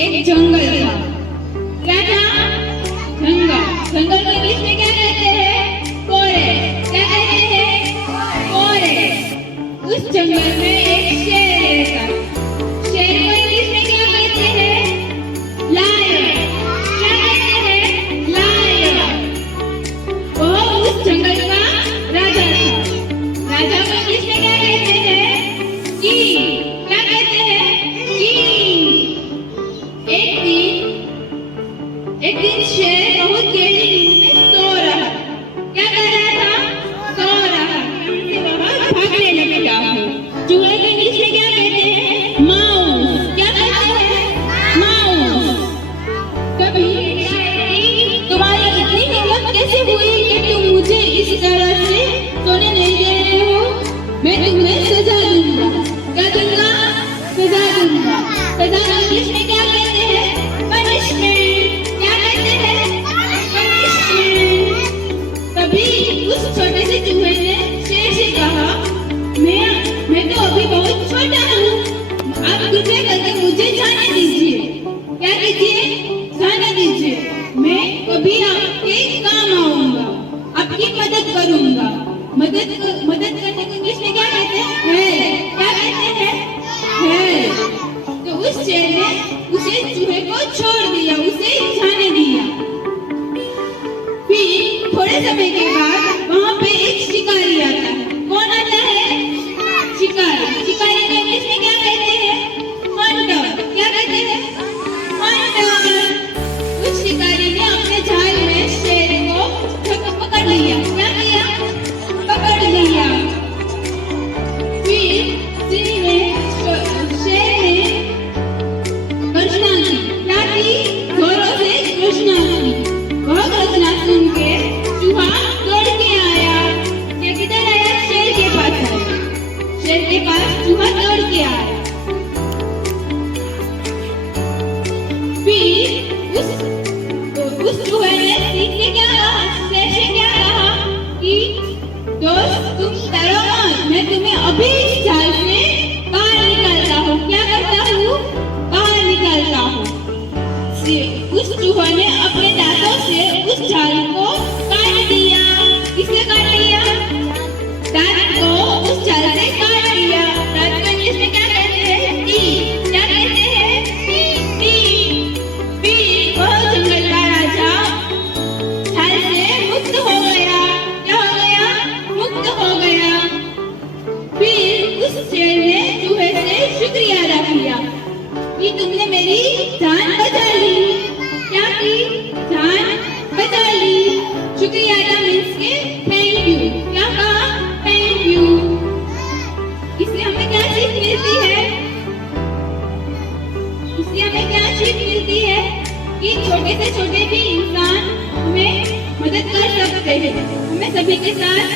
एक जंगल था। क्या था? जंगल। जंगल को इंग्लिश में क्या कहते हैं? फॉरेस्ट। क्या कहते हैं? फॉरेस्ट। उस जंगल में एक शेर रहता है। शेर को इंग्लिश में क्या कहते हैं? लायन। क्या कहते हैं? लायन। वो उस जंगल का राजा था। राजा को इंग्लिश में क्या कहते हैं? किंग। क्या कहते हैं? किंग। एक दिन शेर बहुत गहरी नींद में सो रहा। क्या कर रहा था? सो रहा। से वहां भागने लगता है। चूहे को इंग्लिश में क्या कहते हैं? माउस। क्या कहते हैं? माउस। कभी तुम्हारी इतनी हिम्मत कैसे हुई कि तुम मुझे इस तरह से सोने नहीं दे रहे हो? मैं तुम्हें सजा दूंगा। क्या दूंगा? सजा दूंगा। सजा को इंग्लिश में क्या कहते हैं? पनिशमेंट। क्या कहते हैं? पनिशमेंट। तभी उस छोटे से चूहे ने शेर से कहा, मैं तो अभी बहुत छोटा हूँ, आप कृपया करके मुझे जाने दीजिए। क्या कीजिए? जाने दीजिए। मैं कभी आपके काम आऊंगा, आपकी मदद करूंगा। मदद करने को इंग्लिश में क्या कहते हैं? क्या कहते हैं? तो उस शेर ने उसे चूहे को छोड़ दिया, उसे जाने दिया। फिर थोड़े समय के बाद वहां पे एक शिकारी आता है। कौन आता है? शिकारी। शिकारी को इंग्लिश में क्या कहते हैं? हंटर। क्या कहते हैं? हंटर। उस शिकारी ने अपने जाल में शेर को पकड़ लिया। क्या किया? पकड़ लिया। फिर शेर ने गर्जना की। क्या की? जोरों से गर्जना की। वह गर्जना सुन के चूहा दौड़ के आया। क्या किधर आया? शेर के पास आया। शेर के पास चूहा दौड़ के आया। फिर उस चूहे ने सीख के क्या कहा? शेर से क्या कहा कि दोस्त तुम डरो मत, मैं तुम्हें अभी इस जाल से बाहर निकालता हूँ। क्या करता हूँ? बाहर निकालता हूँ। उस चूहे ने अपने दांतों से उस जाल को काट दिया। किससे काट लिया? दांत को उस जाल से काट दिया। दांत को इंग्लिश में क्या कहते हैं? टीथ। क्या कहते हैं? टीथ। फिर वह जंगल का राजा जाल से मुक्त हो गया। क्या हो गया? मुक्त हो गया। फिर उस शेर ने चूहे से शुक्रिया अदा किया कि तुमने मेरी जान बचा ली। क्या की? जान बचा ली। शुक्रिया अदा मीन्स के थैंक यू। क्या कहा? Thank you. इससे हमें क्या सीख मिलती है? इससे हमें क्या सीख मिलती है? कि छोटे से छोटे भी इंसान हमें मदद कर सकते हैं। हमें सभी के साथ